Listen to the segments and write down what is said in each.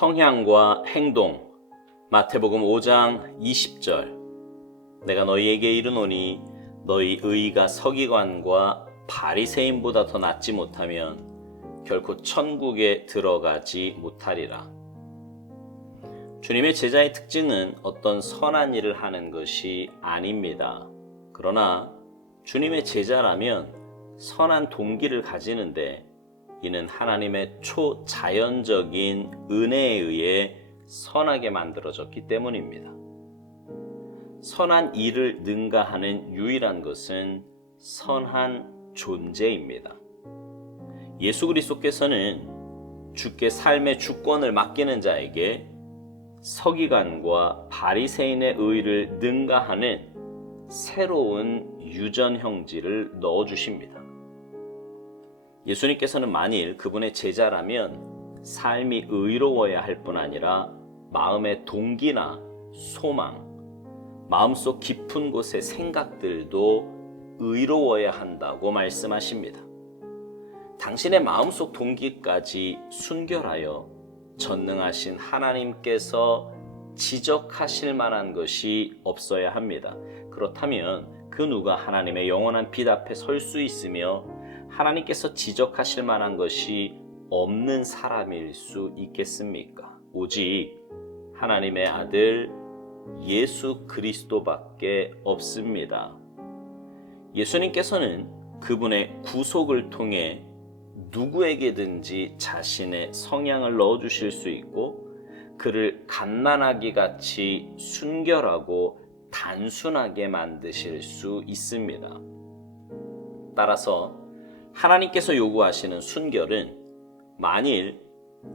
성향과 행동. 마태복음 5장 20절. 내가 너희에게 이르노니 너희 의가 서기관과 바리새인보다 더 낫지 못하면 결코 천국에 들어가지 못하리라. 주님의 제자의 특징은 어떤 선한 일을 하는 것이 아닙니다. 그러나 주님의 제자라면 선한 동기를 가지는데 이는 하나님의 초자연적인 은혜에 의해 선하게 만들어졌기 때문입니다. 선한 일을 능가하는 유일한 것은 선한 존재입니다. 예수 그리스도께서는 주께 삶의 주권을 맡기는 자에게 서기관과 바리새인의 의를 능가하는 새로운 유전 형질을 넣어주십니다. 예수님께서는 만일 그분의 제자라면 삶이 의로워야 할 뿐 아니라 마음의 동기나 소망, 마음속 깊은 곳의 생각들도 의로워야 한다고 말씀하십니다. 당신의 마음속 동기까지 순결하여 전능하신 하나님께서 지적하실 만한 것이 없어야 합니다. 그렇다면 그 누가 하나님의 영원한 빛 앞에 설 수 있으며 하나님께서 지적하실 만한 것이 없는 사람일 수 있겠습니까? 오직 하나님의 아들 예수 그리스도밖에 없습니다. 예수님께서는 그분의 구속을 통해 누구에게든지 자신의 성향을 넣어주실 수 있고 그를 갓난아기 같이 순결하고 단순하게 만드실 수 있습니다. 따라서 하나님께서 요구하시는 순결은 만일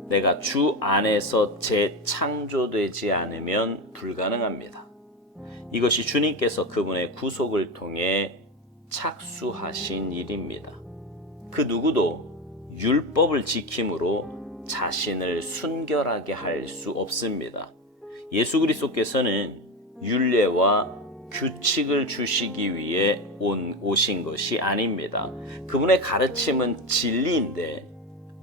내가 주 안에서 재창조되지 않으면 불가능합니다. 이것이 주님께서 그분의 구속을 통해 착수하신 일입니다. 그 누구도 율법을 지킴으로 자신을 순결하게 할 수 없습니다. 예수 그리스도께서는 율례와 규칙을 주시기 위해 오신 것이 아닙니다. 그분의 가르침은 진리인데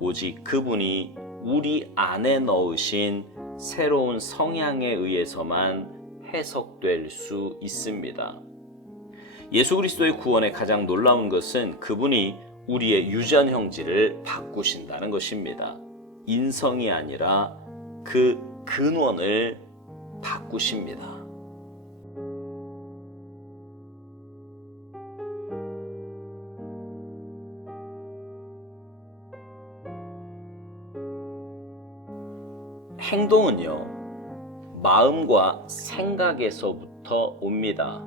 오직 그분이 우리 안에 넣으신 새로운 성향에 의해서만 해석될 수 있습니다. 예수 그리스도의 구원의 가장 놀라운 것은 그분이 우리의 유전 형질을 바꾸신다는 것입니다. 인성이 아니라 그 근원을 바꾸십니다. 행동은요, 마음과 생각에서부터 옵니다.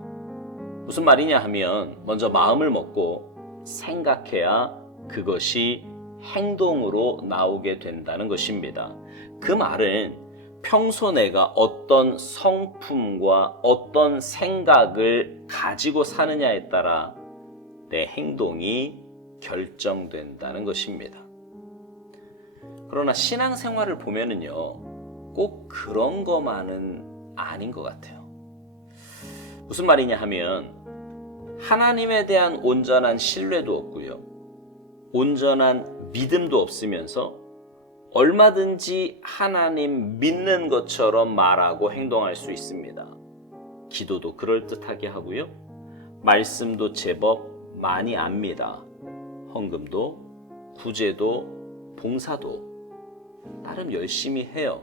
무슨 말이냐 하면 먼저 마음을 먹고 생각해야 그것이 행동으로 나오게 된다는 것입니다. 그 말은 평소 내가 어떤 성품과 어떤 생각을 가지고 사느냐에 따라 내 행동이 결정된다는 것입니다. 그러나 신앙생활을 보면은요, 꼭 그런 것만은 아닌 것 같아요. 무슨 말이냐 하면 하나님에 대한 온전한 신뢰도 없고요, 온전한 믿음도 없으면서 얼마든지 하나님 믿는 것처럼 말하고 행동할 수 있습니다. 기도도 그럴듯하게 하고요, 말씀도 제법 많이 압니다. 헌금도 구제도 봉사도 나름 열심히 해요.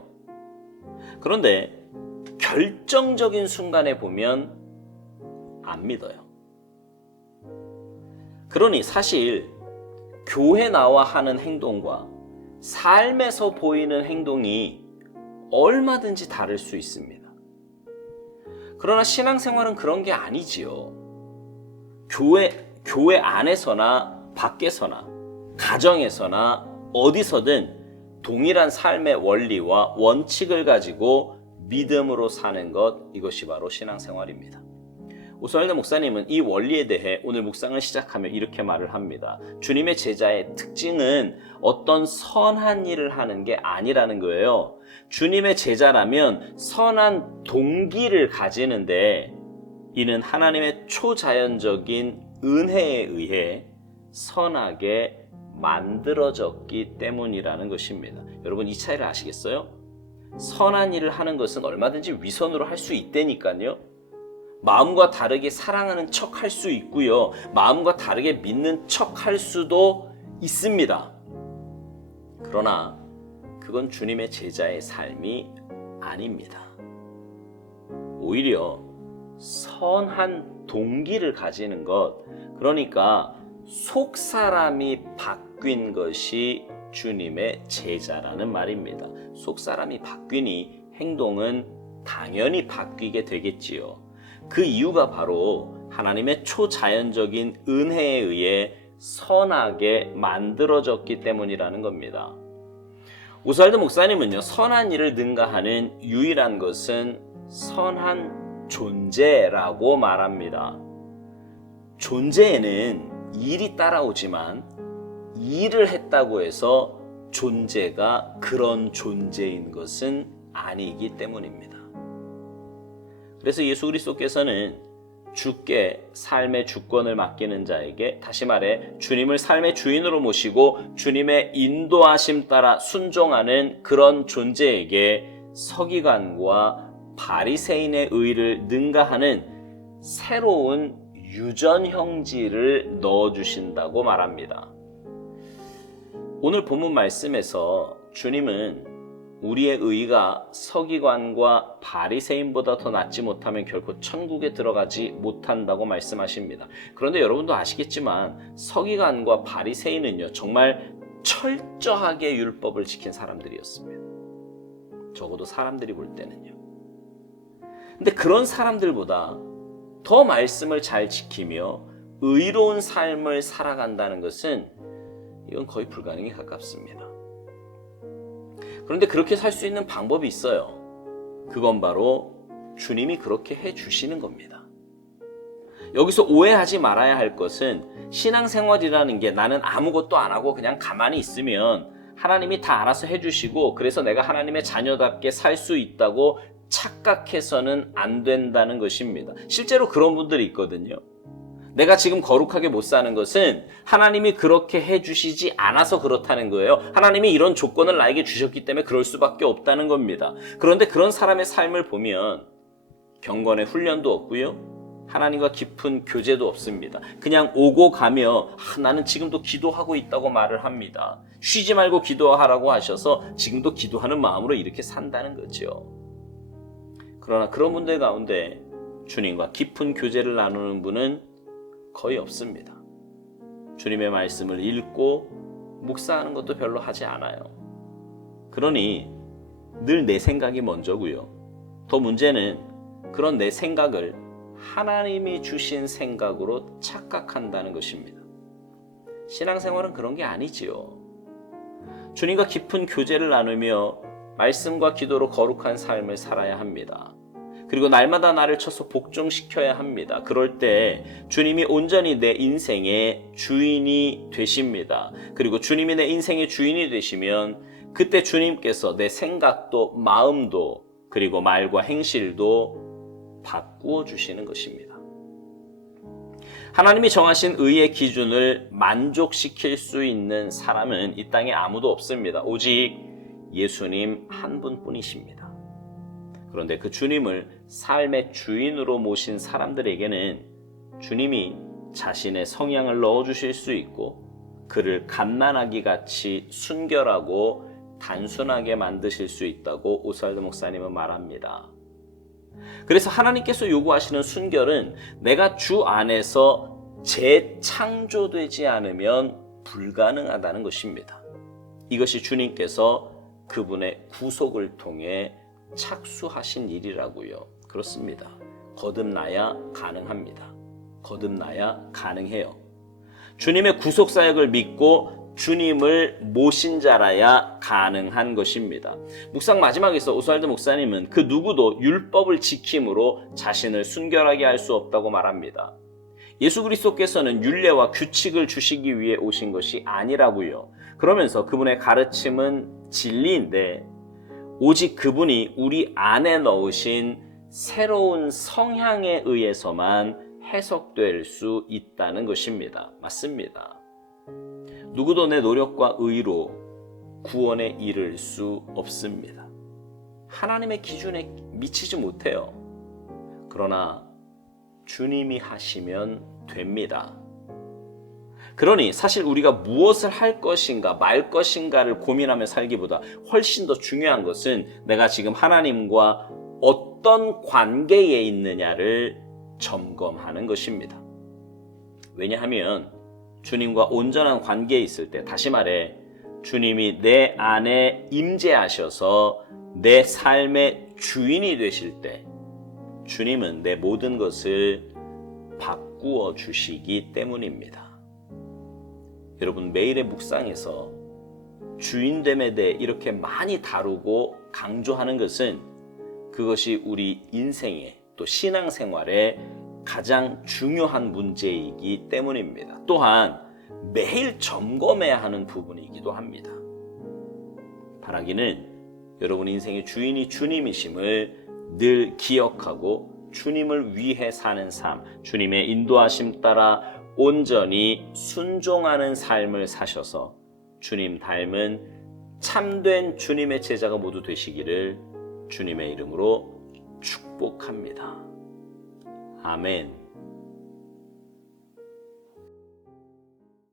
그런데 결정적인 순간에 보면 안 믿어요. 그러니 사실 교회 나와 하는 행동과 삶에서 보이는 행동이 얼마든지 다를 수 있습니다. 그러나 신앙생활은 그런 게 아니지요. 교회 안에서나 밖에서나 가정에서나 어디서든 동일한 삶의 원리와 원칙을 가지고 믿음으로 사는 것, 이것이 바로 신앙생활입니다. 오선일대 목사님은 이 원리에 대해 오늘 묵상을 시작하며 이렇게 말을 합니다. 주님의 제자의 특징은 어떤 선한 일을 하는 게 아니라는 거예요. 주님의 제자라면 선한 동기를 가지는데 이는 하나님의 초자연적인 은혜에 의해 선하게 만들어졌기 때문이라는 것입니다. 여러분, 이 차이를 아시겠어요? 선한 일을 하는 것은 얼마든지 위선으로 할 수 있다니까요. 마음과 다르게 사랑하는 척 할 수 있고요. 마음과 다르게 믿는 척 할 수도 있습니다. 그러나 그건 주님의 제자의 삶이 아닙니다. 오히려 선한 동기를 가지는 것, 그러니까 속 사람이 바뀐 것이 주님의 제자라는 말입니다. 속 사람이 바뀌니 행동은 당연히 바뀌게 되겠지요. 그 이유가 바로 하나님의 초자연적인 은혜에 의해 선하게 만들어졌기 때문이라는 겁니다. 오스왈드 목사님은요, 선한 일을 능가하는 유일한 것은 선한 존재라고 말합니다. 존재에는 일이 따라오지만 일을 했다고 해서 존재가 그런 존재인 것은 아니기 때문입니다. 그래서 예수 그리스도께서는 주께 삶의 주권을 맡기는 자에게, 다시 말해 주님을 삶의 주인으로 모시고 주님의 인도하심 따라 순종하는 그런 존재에게 서기관과 바리새인의 의를 능가하는 새로운 유전 형질을 넣어주신다고 말합니다. 오늘 본문 말씀에서 주님은 우리의 의가 서기관과 바리새인보다 더 낫지 못하면 결코 천국에 들어가지 못한다고 말씀하십니다. 그런데 여러분도 아시겠지만 서기관과 바리새인은요, 정말 철저하게 율법을 지킨 사람들이었습니다. 적어도 사람들이 볼 때는요. 근데 그런 사람들보다 더 말씀을 잘 지키며 의로운 삶을 살아간다는 것은 이건 거의 불가능에 가깝습니다. 그런데 그렇게 살 수 있는 방법이 있어요. 그건 바로 주님이 그렇게 해주시는 겁니다. 여기서 오해하지 말아야 할 것은 신앙생활이라는 게 나는 아무것도 안 하고 그냥 가만히 있으면 하나님이 다 알아서 해주시고 그래서 내가 하나님의 자녀답게 살 수 있다고 착각해서는 안 된다는 것입니다. 실제로 그런 분들이 있거든요. 내가 지금 거룩하게 못 사는 것은 하나님이 그렇게 해주시지 않아서 그렇다는 거예요. 하나님이 이런 조건을 나에게 주셨기 때문에 그럴 수밖에 없다는 겁니다. 그런데 그런 사람의 삶을 보면 경건의 훈련도 없고요, 하나님과 깊은 교제도 없습니다. 그냥 오고 가며 나는 지금도 기도하고 있다고 말을 합니다. 쉬지 말고 기도하라고 하셔서 지금도 기도하는 마음으로 이렇게 산다는 거죠. 그러나 그런 분들 가운데 주님과 깊은 교제를 나누는 분은 거의 없습니다. 주님의 말씀을 읽고 묵상하는 것도 별로 하지 않아요. 그러니 늘 내 생각이 먼저고요. 더 문제는 그런 내 생각을 하나님이 주신 생각으로 착각한다는 것입니다. 신앙생활은 그런 게 아니지요. 주님과 깊은 교제를 나누며 말씀과 기도로 거룩한 삶을 살아야 합니다. 그리고 날마다 나를 쳐서 복종시켜야 합니다. 그럴 때 주님이 온전히 내 인생의 주인이 되십니다. 그리고 주님이 내 인생의 주인이 되시면 그때 주님께서 내 생각도 마음도 그리고 말과 행실도 바꾸어 주시는 것입니다. 하나님이 정하신 의의 기준을 만족시킬 수 있는 사람은 이 땅에 아무도 없습니다. 오직 예수님 한 분뿐이십니다. 그런데 그 주님을 삶의 주인으로 모신 사람들에게는 주님이 자신의 성향을 넣어주실 수 있고 그를 갓난아기 같이 순결하고 단순하게 만드실 수 있다고 오스왈드 목사님은 말합니다. 그래서 하나님께서 요구하시는 순결은 내가 주 안에서 재창조되지 않으면 불가능하다는 것입니다. 이것이 주님께서 그분의 구속을 통해 착수하신 일이라고요. 그렇습니다. 거듭나야 가능합니다. 거듭나야 가능해요. 주님의 구속사역을 믿고 주님을 모신 자라야 가능한 것입니다. 묵상 마지막에서 오스왈드 목사님은 그 누구도 율법을 지킴으로 자신을 순결하게 할 수 없다고 말합니다. 예수 그리스도께서는 율례와 규칙을 주시기 위해 오신 것이 아니라고요. 그러면서 그분의 가르침은 진리인데 오직 그분이 우리 안에 넣으신 새로운 성향에 의해서만 해석될 수 있다는 것입니다. 맞습니다. 누구도 내 노력과 의로 구원에 이를 수 없습니다. 하나님의 기준에 미치지 못해요. 그러나 주님이 하시면 됩니다. 그러니 사실 우리가 무엇을 할 것인가 말 것인가를 고민하며 살기보다 훨씬 더 중요한 것은 내가 지금 하나님과 어떤 관계에 있느냐를 점검하는 것입니다. 왜냐하면 주님과 온전한 관계에 있을 때, 다시 말해 주님이 내 안에 임재하셔서 내 삶의 주인이 되실 때 주님은 내 모든 것을 바꾸어 주시기 때문입니다. 여러분, 매일의 묵상에서 주인됨에 대해 이렇게 많이 다루고 강조하는 것은 그것이 우리 인생의 또 신앙생활의 가장 중요한 문제이기 때문입니다. 또한 매일 점검해야 하는 부분이기도 합니다. 바라기는 여러분 인생의 주인이 주님이심을 늘 기억하고 주님을 위해 사는 삶, 주님의 인도하심 따라 온전히 순종하는 삶을 사셔서 주님 닮은 참된 주님의 제자가 모두 되시기를 주님의 이름으로 축복합니다. 아멘.